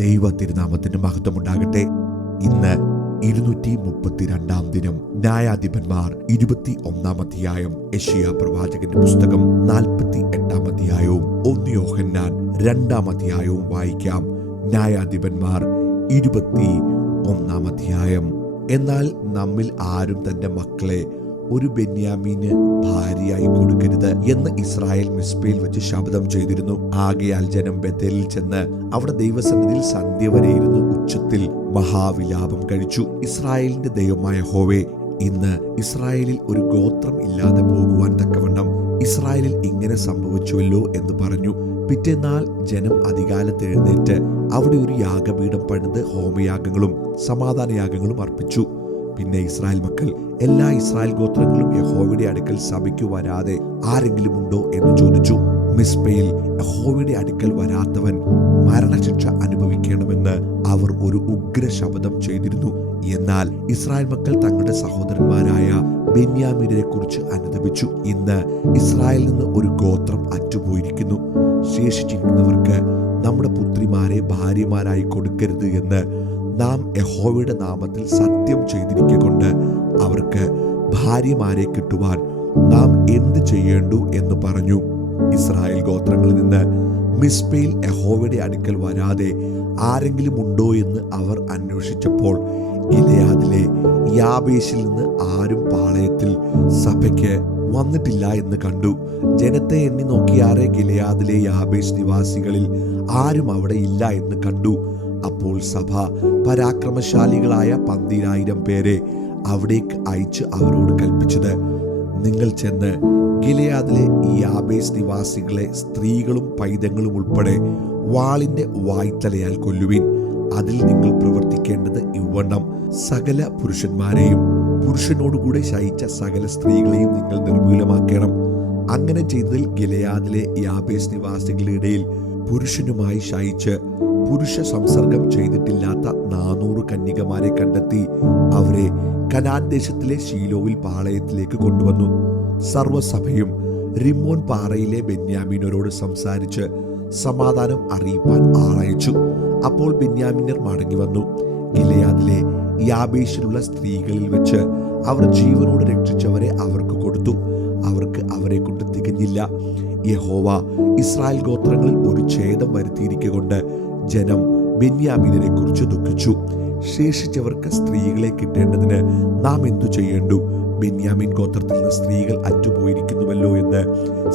ദൈവ തിരുനാമത്തിന് മഹത്വമുണ്ടാകട്ടെ. ഇന്ന് 232 ദിനം. ന്യായാധിപന്മാർ 21 അധ്യായം, യെശയ്യാ പ്രവാചകന്റെ പുസ്തകം 48 അധ്യായവും 1 യോഹന്നാൻ 2 അധ്യായവും വായിക്കാം. ന്യായാധിപന്മാർ 21 അധ്യായം. എന്നാൽ നമ്മിൽ ആരും തന്റെ മക്കളെ ഒരു ബെന്യാമീന് ഭാര്യയായി കൊടുക്കരുത് എന്ന് ഇസ്രായേൽ മിസ്പയിൽ വെച്ച് ശപഥം ചെയ്തിരുന്നു. ആകയാൽ ജനം ബേഥേലിൽ ചെന്ന് അവിടെ ദൈവസന്നിധിയിൽ സന്ധ്യ വരെ ഇരുന്ന് ഉച്ചത്തിൽ മഹാവിലാപം കഴിച്ചു. ഇസ്രായേലിന്റെ ദൈവമായ യഹോവേ, ഇന്ന് ഇസ്രായേലിൽ ഒരു ഗോത്രം ഇല്ലാതെ പോകുവാൻ തക്കവണ്ണം ഇസ്രായേലിൽ ഇങ്ങനെ സംഭവിച്ചുവല്ലോ എന്ന് പറഞ്ഞു. പിറ്റേന്നാൾ ജനം അതികാലത്ത് എഴുന്നേറ്റ് അവിടെ ഒരു യാഗപീഠം പണിത് ഹോമയാഗങ്ങളും സമാധാനയാഗങ്ങളും അർപ്പിച്ചു. പിന്നെ ഇസ്രായേൽ മക്കൾ, എല്ലാ ഇസ്രായേൽ ഗോത്രങ്ങളും യഹോവയുടെ അടുക്കൽ സഭയ്ക്ക് വരാതെ ആരെങ്കിലും ഉണ്ടോ എന്ന് ചോദിച്ചു. മിസ്പയിൽ യഹോവയുടെ അടുക്കൽ വരാത്തവൻ മരണശിക്ഷ അനുഭവിക്കണമെന്ന് അവർ ഒരു ഉഗ്ര ശപഥം ചെയ്തിരുന്നു. എന്നാൽ ഇസ്രായേൽ മക്കൾ തങ്ങളുടെ സഹോദരന്മാരായ ബെന്യാമീനെ കുറിച്ച് അനുതപിച്ചു. ഇന്ന് ഇസ്രായേലിൽ നിന്ന് ഒരു ഗോത്രം അറ്റുപോയിരിക്കുന്നു. ശേഷിച്ചിരിക്കുന്നവർക്ക് നമ്മുടെ പുത്രിമാരെ ഭാര്യമാരായി കൊടുക്കരുത് എന്ന് നാം യഹോവയുടെ നാമത്തിൽ സത്യം ചെയ്തിരിക്കൊണ്ട് അവർക്ക് ഭാര്യമാരെ കിട്ടുവാൻ നാം എന്ത് ചെയ്യേണ്ടു എന്ന് പറഞ്ഞു. ഇസ്രായേൽ ഗോത്രങ്ങളിൽ നിന്ന് മിസ്പയിൽ യഹോവയുടെ അടുക്കൽ വരാതെ ആരെങ്കിലും ഉണ്ടോ എന്ന് അവർ അന്വേഷിച്ചപ്പോൾ ഗിലെയാദിലെ യാബേശിൽ നിന്ന് ആരും പാളയത്തിൽ സഭയ്ക്ക് വന്നിട്ടില്ല എന്ന് കണ്ടു. ജനത്തെ എണ്ണി നോക്കിയാറെ ഗിലെയാദിലെ യാബേശ് നിവാസികളിൽ ആരും അവിടെ ഇല്ല എന്ന് കണ്ടു. അപ്പോൾ സഭ പരാക്രമശാലികളായ 12,000 പേരെ അവിടേക്ക് അയച്ച് അവരോട് കൽപ്പിച്ചത്, നിങ്ങൾ ചെന്ന് ഗിലെയാദിലെ യാബേശ് നിവാസികളെ സ്ത്രീകളും പൈതങ്ങളും ഉൾപ്പെടെ വാളിന്റെ വായ്ത്തലയാൽ കൊല്ലുവിൻ. അതിൽ നിങ്ങൾ പ്രവർത്തിക്കേണ്ടത് ഇവണ്ണം: സകല പുരുഷന്മാരെയും പുരുഷനോടുകൂടെ ശയിച്ച സകല സ്ത്രീകളെയും നിങ്ങൾ നിർമൂലമാക്കണം. അങ്ങനെ ചെയ്തതിൽ ഗിലെയാദിലെ യാബേശ് നിവാസികളുടെ ഇടയിൽ പുരുഷനുമായി ശയിച്ച് പുരുഷ സംസർഗം ചെയ്തിട്ടില്ലാത്ത 400 കന്യകമാരെ കണ്ടെത്തി അവരെ കനാൻ ദേശത്തിലെ ശീലോവിൽ പാളയത്തിലേക്ക് കൊണ്ടുവന്നു. സർവ്വസഭയും റിമ്മോൻ പാറയിലെ ബെന്യാമീനരോട് സംസാരിച്ച് സമാധാനം അറിയിപ്പാൻ ആളയച്ചു. അപ്പോൾ ബെന്യാമീനർ മടങ്ങി വന്നു. ഗിലെയാദിലെ യാബേശിലുള്ള സ്ത്രീകളിൽ വെച്ച് അവർ ജീവനോട് രക്ഷിച്ചവരെ അവർക്ക് കൊടുത്തു. അവർക്ക് അവരെ കൊണ്ട് തികഞ്ഞില്ല. യഹോവ ഇസ്രായേൽ ഗോത്രങ്ങളിൽ ഒരു ഛേദം വരുത്തിയിരിക്കൊണ്ട് ജനം ബെന്യാമീനെ കുറിച്ച് ദുഃഖിച്ചു. ശേഷിച്ചവർക്ക് സ്ത്രീകളെ കിട്ടേണ്ടതിന് നാം എന്തു ചെയ്യേണ്ടു? ബെന്യാമീൻ ഗോത്രത്തിൽ നിന്ന് സ്ത്രീകൾ അറ്റുപോയിരിക്കുന്നുവല്ലോ എന്ന്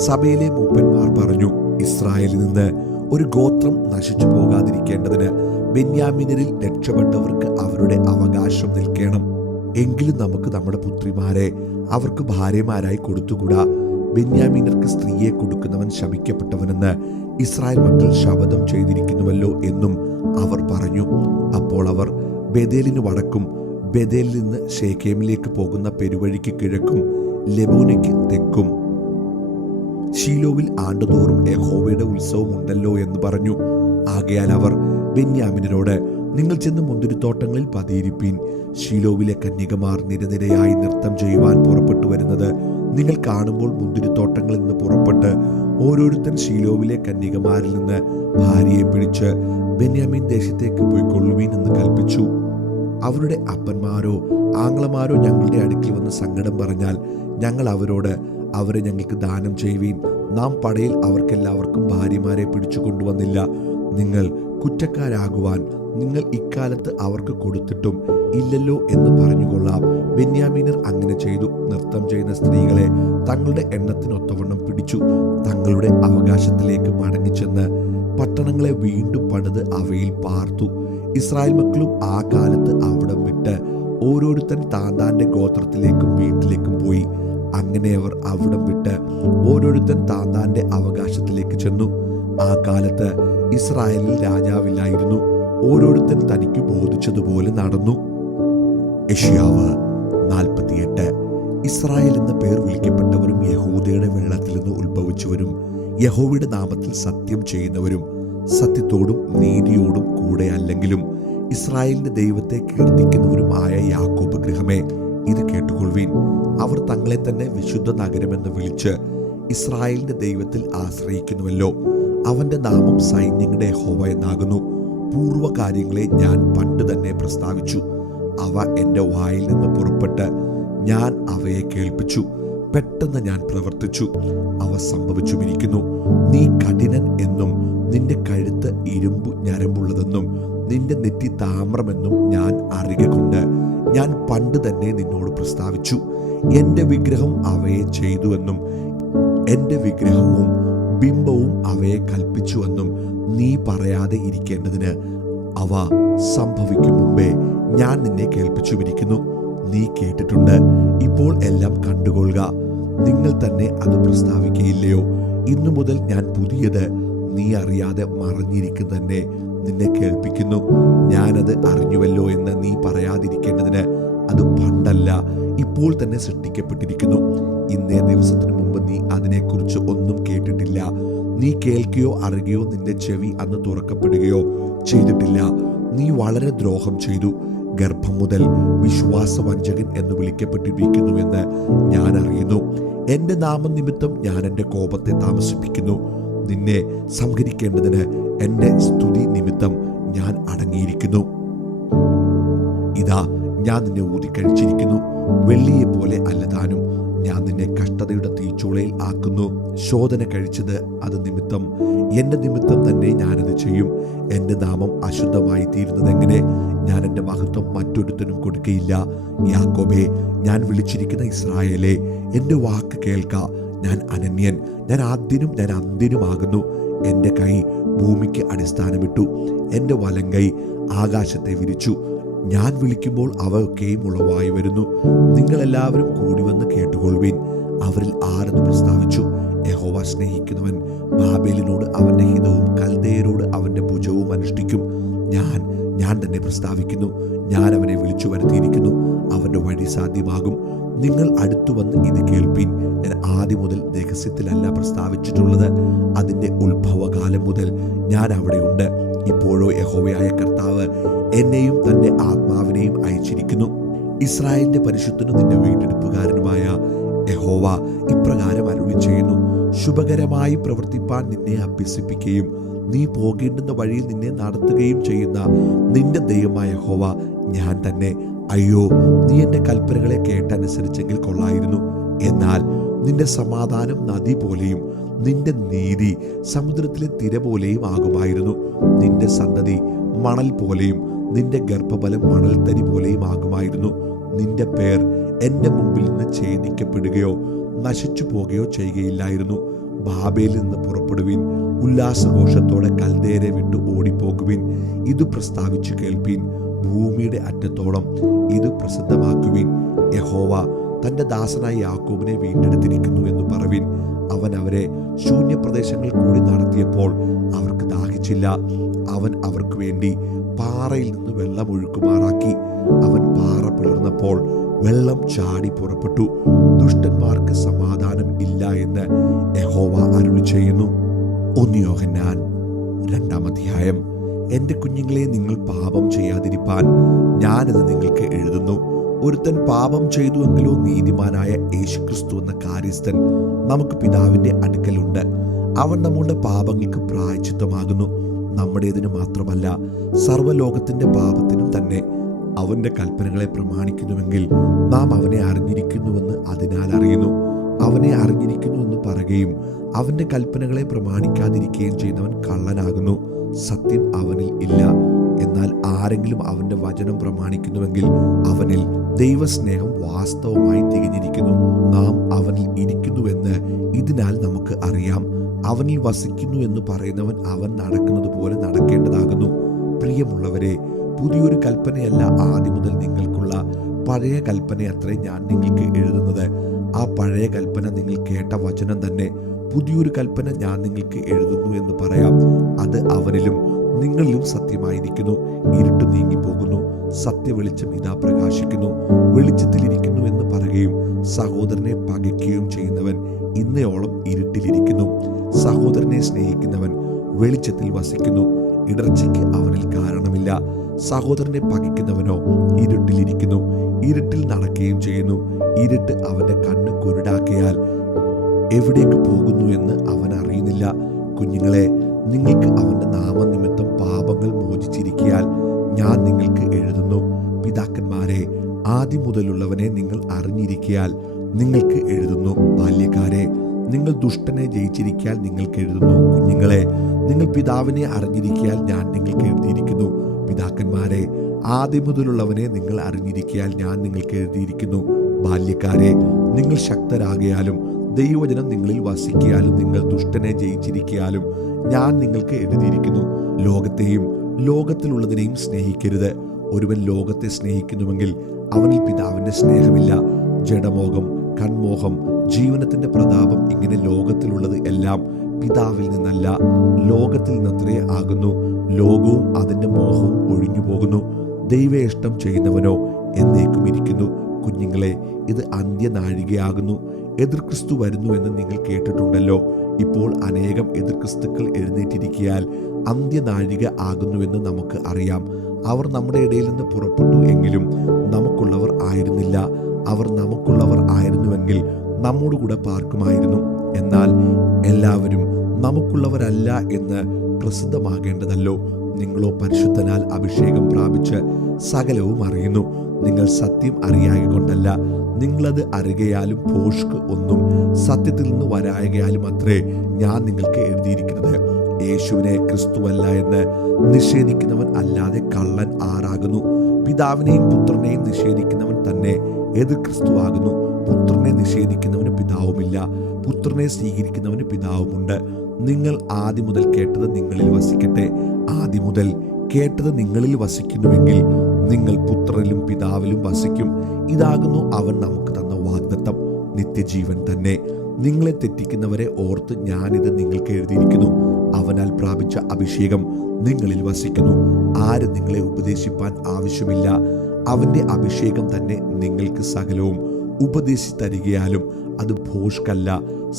സഭയിലെ മൂപ്പന്മാർ പറഞ്ഞു. ഇസ്രായേലിൽ നിന്ന് ഒരു ഗോത്രം നശിച്ചു പോകാതിരിക്കേണ്ടതിന് ബെന്യാമീനിൽ രക്ഷപ്പെട്ടവർക്ക് അവരുടെ അവകാശം നിൽക്കണം. എങ്കിലും നമുക്ക് നമ്മുടെ പുത്രിമാരെ അവർക്ക് ഭാര്യമാരായി കൊടുത്തുകൂടാ. ബെന്യാമീനർക്ക് സ്ത്രീയെ കൊടുക്കുന്നവൻ ശപിക്കപ്പെട്ടവനെന്ന് ഇസ്രായേൽ മക്കൾ ശപഥം ചെയ്തിരിക്കുന്നുവല്ലോ എന്നും അവർ പറഞ്ഞു. അപ്പോൾ അവർ ബേഥേലിന് വടക്കും ബേഥേലിൽ നിന്ന് ശേഖേമിലേക്ക് പോകുന്ന പെരുവഴിക്ക് കിഴക്കും ലെബോനയ്ക്ക് തെക്കും ശീലോവിൽ ആണ്ടുതോറും യഹോവയുടെ ഉത്സവം ഉണ്ടല്ലോ എന്ന് പറഞ്ഞു. ആകയാൽ അവർ ബെന്യാമീനരോട്, നിങ്ങൾ ചെന്ന് മുന്തിരിത്തോട്ടങ്ങളിൽ പതിയിരിപ്പീൻ. ശീലോവിലെ കന്യകമാർ നിരനിരയായി നൃത്തം ചെയ്യുവാൻ പുറപ്പെട്ടു വരുന്നത് നിങ്ങൾ കാണുമ്പോൾ മുന്തിരിത്തോട്ടങ്ങളിൽ നിന്ന് പുറപ്പെട്ട് ഓരോരുത്തൻ ശീലോവിലെ കന്യകമാരിൽ നിന്ന് ഭാര്യയെ പിടിച്ച് ബെന്യാമീൻ ദേശത്തേക്ക് പോയിക്കൊള്ളുവീൻ എന്ന് കൽപ്പിച്ചു. അവരുടെ അപ്പന്മാരോ ആങ്ങളമാരോ ഞങ്ങളുടെ അടുക്കൽ വന്ന് സങ്കടം പറഞ്ഞാൽ ഞങ്ങൾ അവരോട്, അവരെ ഞങ്ങൾക്ക് ദാനം ചെയ്യുവീൻ. നാം പടയിൽ അവർക്കെല്ലാവർക്കും ഭാര്യമാരെ പിടിച്ചു കൊണ്ടുവന്നില്ല. നിങ്ങൾ കുറ്റക്കാരാകുവാൻ നിങ്ങൾ ഇക്കാലത്ത് അവർക്ക് കൊടുത്തിട്ടും ഇല്ലല്ലോ എന്ന് പറഞ്ഞുകൊള്ളാം. ബെന്യാമീനർ അങ്ങനെ ചെയ്തു. നൃത്തം ചെയ്യുന്ന സ്ത്രീകളെ തങ്ങളുടെ എണ്ണത്തിനൊത്തവണ്ണം പിടിച്ചു. തങ്ങളുടെ അവകാശത്തിലേക്ക് മടങ്ങിച്ചെന്ന് പട്ടണങ്ങളെ വീണ്ടും പണിത് അവയിൽ പാർത്തു. ഇസ്രായേൽ മക്കളും ആ കാലത്ത് അവിടം വിട്ട് ഓരോരുത്തൻ താന്താന്റെ ഗോത്രത്തിലേക്കും വീട്ടിലേക്കും പോയി. അങ്ങനെ അവർ അവിടം വിട്ട് ഓരോരുത്തൻ താന്താന്റെ അവകാശത്തിലേക്ക് ചെന്നു. ആ കാലത്ത് ഇസ്രായേലിൽ രാജാവില്ലായിരുന്നു. ഓരോരുത്തൻ തനിക്ക് ബോധിച്ചതുപോലെ നടന്നു. യെശയ്യാവ് 48. ഇസ്രായേൽ എന്ന പേർ വിളിക്കപ്പെട്ടവരും യഹൂദയുടെ വെള്ളത്തിൽ നിന്ന് ഉത്ഭവിച്ചവരും യഹോവയുടെ നാമത്തിൽ സത്യം ചെയ്യുന്നവരും സത്യത്തോടും നീതിയോടും കൂടെ അല്ലെങ്കിലും ഇസ്രായേലിന്റെ ദൈവത്തെ കീർത്തിക്കുന്നവരുമായ യാക്കോബ് ഗൃഹമേ, ഇത് കേട്ടുകൊള്ളുവീൻ. അവർ തങ്ങളെ തന്നെ വിശുദ്ധ നഗരമെന്ന് വിളിച്ച് ഇസ്രായേലിന്റെ ദൈവത്തിൽ ആശ്രയിക്കുന്നുവല്ലോ. അവന്റെ നാമം സൈന്യങ്ങളുടെ യഹോവ എന്നാകുന്നു. പൂർവ്വകാര്യങ്ങളെ ഞാൻ പണ്ട് തന്നെ പ്രസ്താവിച്ചു. അവ എൻ്റെ വായിൽ നിന്ന് പുറപ്പെട്ട് ഞാൻ അവയെ കേൾപ്പിച്ചു. പെട്ടെന്ന് ഞാൻ പ്രവർത്തിച്ചു, അവ സംഭവിച്ചുമിരിക്കുന്നു. നീ കഠിനൻ എന്നും നിന്റെ കഴുത്ത് ഇരുമ്പു ഞരമ്പുള്ളതെന്നും നിന്റെ നെറ്റി താമ്രമെന്നും ഞാൻ അറിയുക കൊണ്ട് ഞാൻ പണ്ട് തന്നെ നിന്നോട് പ്രസ്താവിച്ചു. എൻ്റെ വിഗ്രഹം അവയെ ചെയ്തുവെന്നും എൻ്റെ വിഗ്രഹവും ബിംബവും അവയെ കൽപ്പിച്ചുവെന്നും നീ പറയാതെ ഇരിക്കേണ്ടതിന് അവ സംഭവിക്കും മുമ്പേ ഞാൻ നിന്നെ കേൾപ്പിച്ചുമിരിക്കുന്നു. നീ കേട്ടിട്ടുണ്ട്, ഇപ്പോൾ എല്ലാം കണ്ടുകൊള്ളുക. നിങ്ങൾ തന്നെ അത് പ്രസ്താവിക്കയില്ലയോ? ഇന്നു മുതൽ ഞാൻ പുതിയത് നീ അറിയാതെ മറഞ്ഞിരിക്കുന്നതന്നെ നിന്നെ കേൾപ്പിക്കുന്നു. ഞാനത് അറിഞ്ഞുവല്ലോ എന്ന് നീ പറയാതിരിക്കേണ്ടതിന് അത് പണ്ടല്ല, ഇപ്പോൾ തന്നെ സൃഷ്ടിക്കപ്പെട്ടിരിക്കുന്നു. ഇന്നേ ദിവസത്തിനു മുമ്പ് നീ അതിനെക്കുറിച്ച് ഒന്നും കേട്ടിട്ടില്ല. നീ കേൾക്കുകയോ അറിയുകയോ നിന്റെ ചെവി അന്ന് തുറക്കപ്പെടുകയോ ചെയ്തിട്ടില്ല. നീ വളരെ ദ്രോഹം ചെയ്തു. ഗർഭം മുതൽ വിശ്വാസവഞ്ചകൻ എന്ന് വിളിക്കപ്പെട്ടിരിക്കുന്നുവെന്ന് ഞാൻ അറിയുന്നു. എൻ്റെ നാമനിമിത്തം ഞാൻ എൻ്റെ കോപത്തെ താമസിപ്പിക്കുന്നു. നിന്നെ സംഹരിക്കേണ്ടതിന് എൻ്റെ സ്തുതി നിമിത്തം ഞാൻ അടങ്ങിയിരിക്കുന്നു. ഇതാ, ഞാൻ നിന്നെ ഊതിക്കഴിച്ചിരിക്കുന്നു. വെള്ളിയെപ്പോലെ അല്ലതാനും ഞാൻ നിന്നെ കഷ്ടതയുടെ തീച്ചൂളയിൽ ആക്കുന്നു. ശോധന കഴിച്ചത് അത് നിമിത്തം എൻ്റെ നിമിത്തം തന്നെ ഞാനത് ചെയ്യും. എൻ്റെ നാമം അശുദ്ധമായി തീരുന്നതെങ്ങനെ? ഞാൻ എൻ്റെ മഹത്വം മറ്റൊരുത്തനും കൊടുക്കയില്ല. യാക്കോബേ, ഞാൻ വിളിച്ചിരിക്കുന്ന ഇസ്രായേലേ, എൻ്റെ വാക്ക് കേൾക്ക. ഞാൻ അനന്യൻ, ഞാൻ ആദ്യനും ഞാൻ അന്ത്യനുമാകുന്നു. എൻ്റെ കൈ ഭൂമിക്ക് അടിസ്ഥാനമിട്ടു, എൻ്റെ വലങ്കൈ ആകാശത്തെ വിരിച്ചു. ഞാൻ വിളിക്കുമ്പോൾ അവയൊക്കെയും ഉളവായി വരുന്നു. നിങ്ങളെല്ലാവരും കൂടി വന്ന് കേട്ടുകൊള്ളുവിൻ. അവരിൽ ആരെന്ന് പ്രസ്താവിച്ചു? യഹോവ സ്നേഹിക്കുന്നവൻ ബാബേലിനോട് അവന്റെ ഹിതവും കൽദയരോട് അവന്റെ ഭുജവും അനുഷ്ഠിക്കും. ഞാൻ തന്നെ പ്രസ്താവിക്കുന്നു. ഞാൻ അവനെ വിളിച്ചു വരുത്തിയിരിക്കുന്നു. അവന്റെ വഴി സാധ്യമാകും. നിങ്ങൾ അടുത്തു വന്ന് ഇത് കേൾപ്പീൻ. ഞാൻ ആദ്യം മുതൽ രഹസ്യത്തിലല്ല പ്രസ്താവിച്ചിട്ടുള്ളത്. അതിൻ്റെ ഉത്ഭവകാലം മുതൽ ഞാൻ അവിടെയുണ്ട്. ഇപ്പോഴോ യഹോവയായ കർത്താവ് എന്നെയും തന്റെ ആത്മാവിനെയും അയച്ചിരിക്കുന്നു. ഇസ്രായേലിന്റെ പരിശുദ്ധനും നിന്റെ വീണ്ടെടുപ്പുകാരനുമായ യഹോവ ഇപ്രകാരം അരുളി ചെയ്യുന്നു: ശുഭകരമായി പ്രവർത്തിപ്പാൻ നിന്നെ അഭ്യസിപ്പിക്കുകയും നീ പോകേണ്ടുന്ന വഴിയിൽ നിന്നെ നടത്തുകയും ചെയ്യുന്ന നിന്റെ ദൈവമായ യഹോവ ഞാൻ തന്നെ. അയ്യോ, നീ എൻ്റെ കൽപ്പനകളെ കേട്ടനുസരിച്ചെങ്കിൽ കൊള്ളായിരുന്നു. എന്നാൽ നിന്റെ സമാധാനം നദി പോലെയും നിന്റെ നീതി സമുദ്രത്തിലെ തിര പോലെയും ആകുമായിരുന്നു. നിന്റെ സന്തതി മണൽ പോലെയും നിന്റെ ഗർഭഫലം മണൽത്തരി പോലെയും ആകുമായിരുന്നു. നിന്റെ പേർ എൻ്റെ മുമ്പിൽ നിന്ന് ഛേദിക്കപ്പെടുകയോ നശിച്ചു പോകുകയോ ചെയ്യുകയില്ലായിരുന്നു. ബാബേലിൽ നിന്ന് പുറപ്പെടുവിൻ, ഉല്ലാസഘോഷത്തോടെ കൽദയരെ വിട്ടു ഓടിപ്പോകുവിൻ. ഇത് പ്രസ്താവിച്ചു കേൾപ്പീൻ, ഭൂമിയുടെ അറ്റത്തോളം ഇത് പ്രസിദ്ധമാക്കുവിൻ. യഹോവ തന്റെ ദാസനായ യാക്കോബിനെ വീണ്ടെടുത്തിരിക്കുന്നു എന്ന് പറവിൻ. അവൻ അവരെ ശൂന്യപ്രദേശങ്ങൾ കൂടി നടത്തിയപ്പോൾ അവർക്ക് ദാഹിച്ചില്ല. അവൻ അവർക്ക് വേണ്ടി പാറയിൽ നിന്ന് വെള്ളം ഒഴുക്കുമാറാക്കി. അവൻ പാറ പിളർന്നപ്പോൾ വെള്ളം ചാടി പുറപ്പെട്ടു. ദുഷ്ടന്മാർക്ക് സമാധാനം ഇല്ല എന്ന് യഹോവ അരുളി ചെയ്യുന്നു. 1 യോഹന്നാൻ 2-ാം അധ്യായം. എൻ്റെ കുഞ്ഞുങ്ങളെ, നിങ്ങൾ പാപം ചെയ്യാതിരിപ്പാൻ ഞാനത് നിങ്ങൾക്ക് എഴുതുന്നു. ഒരുത്തൻ പാപം ചെയ്തുവെങ്കിലോ നീതിമാനായ യേശുക്രിസ്തു എന്ന കാര്യസ്ഥൻ നമുക്ക് പിതാവിന്റെ അടുക്കലുണ്ട്. അവൻ നമ്മുടെ പാപങ്ങൾക്ക് പ്രായശ്ചിത്തമാകുന്നു, നമ്മുടേതിന് മാത്രമല്ല സർവ്വലോകത്തിന്റെ പാപത്തിനും തന്നെ. അവന്റെ കൽപ്പനകളെ പ്രമാണിക്കുന്നുവെങ്കിൽ നാം അവനെ അറിഞ്ഞിരിക്കുന്നുവെന്ന് അതിനാൽ അറിയുന്നു. അവനെ അറിഞ്ഞിരിക്കുന്നുവെന്ന് പറയുകയും അവന്റെ കൽപ്പനകളെ പ്രമാണിക്കാതിരിക്കുകയും ചെയ്യുന്നവൻ കള്ളനാകുന്നു, സത്യം അവനിൽ ഇല്ല. എന്നാൽ ആരെങ്കിലും അവന്റെ വചനം പ്രമാണിക്കുന്നുവെങ്കിൽ അവനിൽ ദൈവസ്നേഹം വാസ്തവമായി തികഞ്ഞിരിക്കുന്നു. നാം അവനിൽ ഇരിക്കുന്നുവെന്ന് ഇതിനാൽ നമുക്ക് അറിയാം. അവനിൽ വസിക്കുന്നു എന്ന് പറയുന്നവൻ അവൻ നടക്കുന്നത് പോലെ നടക്കേണ്ടതാകുന്നു. പ്രിയമുള്ളവരെ, പുതിയൊരു കൽപ്പനയല്ല ആദ്യം മുതൽ നിങ്ങൾക്കുള്ള പഴയ കൽപ്പനയത്രേ ഞാൻ നിങ്ങൾക്ക് എഴുതുന്നത്. ആ പഴയ കൽപ്പന നിങ്ങൾ കേട്ട വചനം തന്നെ. പുതിയൊരു കൽപ്പന ഞാൻ നിങ്ങൾക്ക് എഴുതുന്നു എന്ന് പറയാം. അത് അവനിലും നിങ്ങളിലും സത്യമായിരിക്കുന്നു. ഇരുട്ട് നീങ്ങിപ്പോകുന്നു, സത്യവെളിച്ചം ഇതാ പ്രകാശിക്കുന്നു. വെളിച്ചത്തിലിരിക്കുന്നു എന്ന് പറയുകയും സഹോദരനെ പകയ്ക്കുകയും ചെയ്യുന്നവൻ ഇന്നയോളം ഇരുട്ടിലിരിക്കുന്നു. സഹോദരനെ സ്നേഹിക്കുന്നവൻ വെളിച്ചത്തിൽ വസിക്കുന്നു, ഇടർച്ചയ്ക്ക് അവനിൽ കാരണമില്ല. സഹോദരനെ പകയ്ക്കുന്നവനോ ഇരുട്ടിലിരിക്കുന്നു, ഇരുട്ടിൽ നടക്കുകയും ചെയ്യുന്നു. ഇരുട്ട് അവന്റെ കണ്ണ് കുരുടാക്കിയാൽ എവിടേക്ക് പോകുന്നു എന്ന് അവൻ അറിയുന്നില്ല. കുഞ്ഞുങ്ങളെ, നിങ്ങൾക്ക് അവന്റെ നാമനിമിത്തം പാപങ്ങൾ മോചിച്ചിരിക്കയാൽ ഞാൻ നിങ്ങൾക്ക് എഴുതുന്നു. പിതാക്കന്മാരെ, ആദ്യം മുതലുള്ളവനെ നിങ്ങൾ അറിഞ്ഞിരിക്കയാൽ നിങ്ങൾക്ക് എഴുതുന്നു. ബാല്യക്കാരെ, നിങ്ങൾ ദുഷ്ടനെ ജയിച്ചിരിക്കയാൽ നിങ്ങൾക്ക് എഴുതുന്നു. കുഞ്ഞുങ്ങളെ, നിങ്ങൾ പിതാവിനെ അറിഞ്ഞിരിക്കയാൽ ഞാൻ നിങ്ങൾക്ക് എഴുതിയിരിക്കുന്നു. പിതാക്കന്മാരെ, ആദ്യം മുതലുള്ളവനെ നിങ്ങൾ അറിഞ്ഞിരിക്കയാൽ ഞാൻ നിങ്ങൾക്ക് എഴുതിയിരിക്കുന്നു. ബാല്യക്കാരെ, നിങ്ങൾ ശക്തരാകയാലും ദൈവവചനം നിങ്ങളിൽ വസിക്കയാലും നിങ്ങൾ ദുഷ്ടനെ ജയിച്ചിരിക്കയാലും ഞാൻ നിങ്ങൾക്ക് എഴുതിയിരിക്കുന്നു. ലോകത്തെയും ലോകത്തിലുള്ളതിനെയും സ്നേഹിക്കരുത്. ഒരുവൻ ലോകത്തെ സ്നേഹിക്കുന്നുവെങ്കിൽ അവനിൽ പിതാവിന്റെ സ്നേഹമില്ല. ജഡമോഹം, കൺമോഹം, ജീവനത്തിന്റെ പ്രതാപം, ഇങ്ങനെ ലോകത്തിലുള്ളത് എല്ലാം പിതാവിൽ നിന്നല്ല, ലോകത്തിൽ നിന്നത്രേ ആകുന്നു. ലോകവും അതിന്റെ മോഹവും ഒഴിഞ്ഞു പോകുന്നു. ദൈവ ഇഷ്ടം ചെയ്യുന്നവനോ എന്നേക്കും ഇരിക്കുന്നു. കുഞ്ഞുങ്ങളെ, ഇത് അന്ത്യനാഴികയാകുന്നു. എതിർ ക്രിസ്തു വരുന്നു എന്ന് നിങ്ങൾ കേട്ടിട്ടുണ്ടല്ലോ. ഇപ്പോൾ അനേകം എതിർ ക്രിസ്തുക്കൾ എഴുന്നേറ്റിരിക്കയാൽ അന്ത്യനാഴിക ആകുന്നുവെന്ന് നമുക്ക് അറിയാം. അവർ നമ്മുടെ ഇടയിൽ നിന്ന് പുറപ്പെട്ടു എങ്കിലും നമുക്കുള്ളവർ ആയിരുന്നില്ല. അവർ നമുക്കുള്ളവർ ആയിരുന്നുവെങ്കിൽ നമ്മോടുകൂടെ പാർക്കുമായിരുന്നു. എന്നാൽ എല്ലാവരും നമുക്കുള്ളവരല്ല എന്ന് പ്രസിദ്ധമാകേണ്ടതല്ലോ. നിങ്ങളോ പരിശുദ്ധനാൽ അഭിഷേകം പ്രാപിച്ച് സകലവും അറിയുന്നു. നിങ്ങൾ സത്യം അറിയായ കൊണ്ടല്ല, നിങ്ങളത് അറിയയാലും ഭോഷ്ക് ഒന്നും സത്യത്തിൽ നിന്ന് വരായകയാലും അത്രേ ഞാൻ നിങ്ങൾക്ക് എഴുതിയിരിക്കുന്നത്. യേശുവിനെ ക്രിസ്തുവല്ല എന്ന് നിഷേധിക്കുന്നവൻ അല്ലാതെ കള്ളൻ ആരാകുന്നു? പിതാവിനെയും പുത്രനെയും നിഷേധിക്കുന്നവൻ തന്നെ എതിർ ക്രിസ്തുവാകുന്നു. പുത്രനെ നിഷേധിക്കുന്നവന് പിതാവുമില്ല, പുത്രനെ സ്വീകരിക്കുന്നവന് പിതാവുമുണ്ട്. നിങ്ങൾ ആദ്യം മുതൽ കേട്ടത് നിങ്ങളിൽ വസിക്കട്ടെ. ആദ്യം മുതൽ കേട്ടത് നിങ്ങളിൽ വസിക്കുന്നുവെങ്കിൽ നിങ്ങൾ പുത്രനിലും പിതാവിലും വസിക്കും. ഇതാകുന്നു അവൻ നമുക്ക് തന്ന വാഗ്ദത്തം, നിത്യജീവൻ തന്നെ. നിങ്ങളെ തെറ്റിക്കുന്നവരെ ഓർത്ത് ഞാനിത് നിങ്ങൾക്ക് എഴുതിയിരിക്കുന്നു. അവനാൽ പ്രാപിച്ച അഭിഷേകം നിങ്ങളിൽ വസിക്കുന്നു. ആരും നിങ്ങളെ ഉപദേശിപ്പാൻ ആവശ്യമില്ല. അവന്റെ അഭിഷേകം തന്നെ നിങ്ങൾക്ക് സകലവും ഉപദേശിച്ചു തരികയാലും അത് ഭോഷ്കല്ല,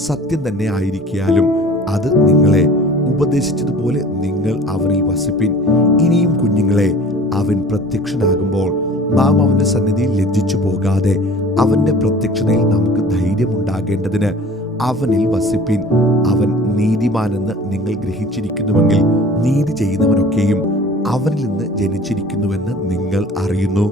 സത്യം തന്നെ ആയിരിക്കയാലും അത് നിങ്ങളെ ഉപദേശിച്ചതുപോലെ നിങ്ങൾ അവനിൽ വസിപ്പിൻ. ഇനിയും കുഞ്ഞുങ്ങളെ, അവൻ പ്രത്യക്ഷനാകുമ്പോൾ നാം അവന്റെ സന്നിധിയിൽ ലജ്ജിച്ചു പോകാതെ അവന്റെ പ്രത്യക്ഷതയിൽ നമുക്ക് ധൈര്യമുണ്ടാകേണ്ടതിന് അവനിൽ വസിപ്പിൻ. അവൻ നീതിമാനെന്ന് നിങ്ങൾ ഗ്രഹിച്ചിരിക്കുന്നുവെങ്കിൽ നീതി ചെയ്യുന്നവനൊക്കെയും അവനിൽ നിന്ന് ജനിച്ചിരിക്കുന്നുവെന്ന് നിങ്ങൾ അറിയുന്നു.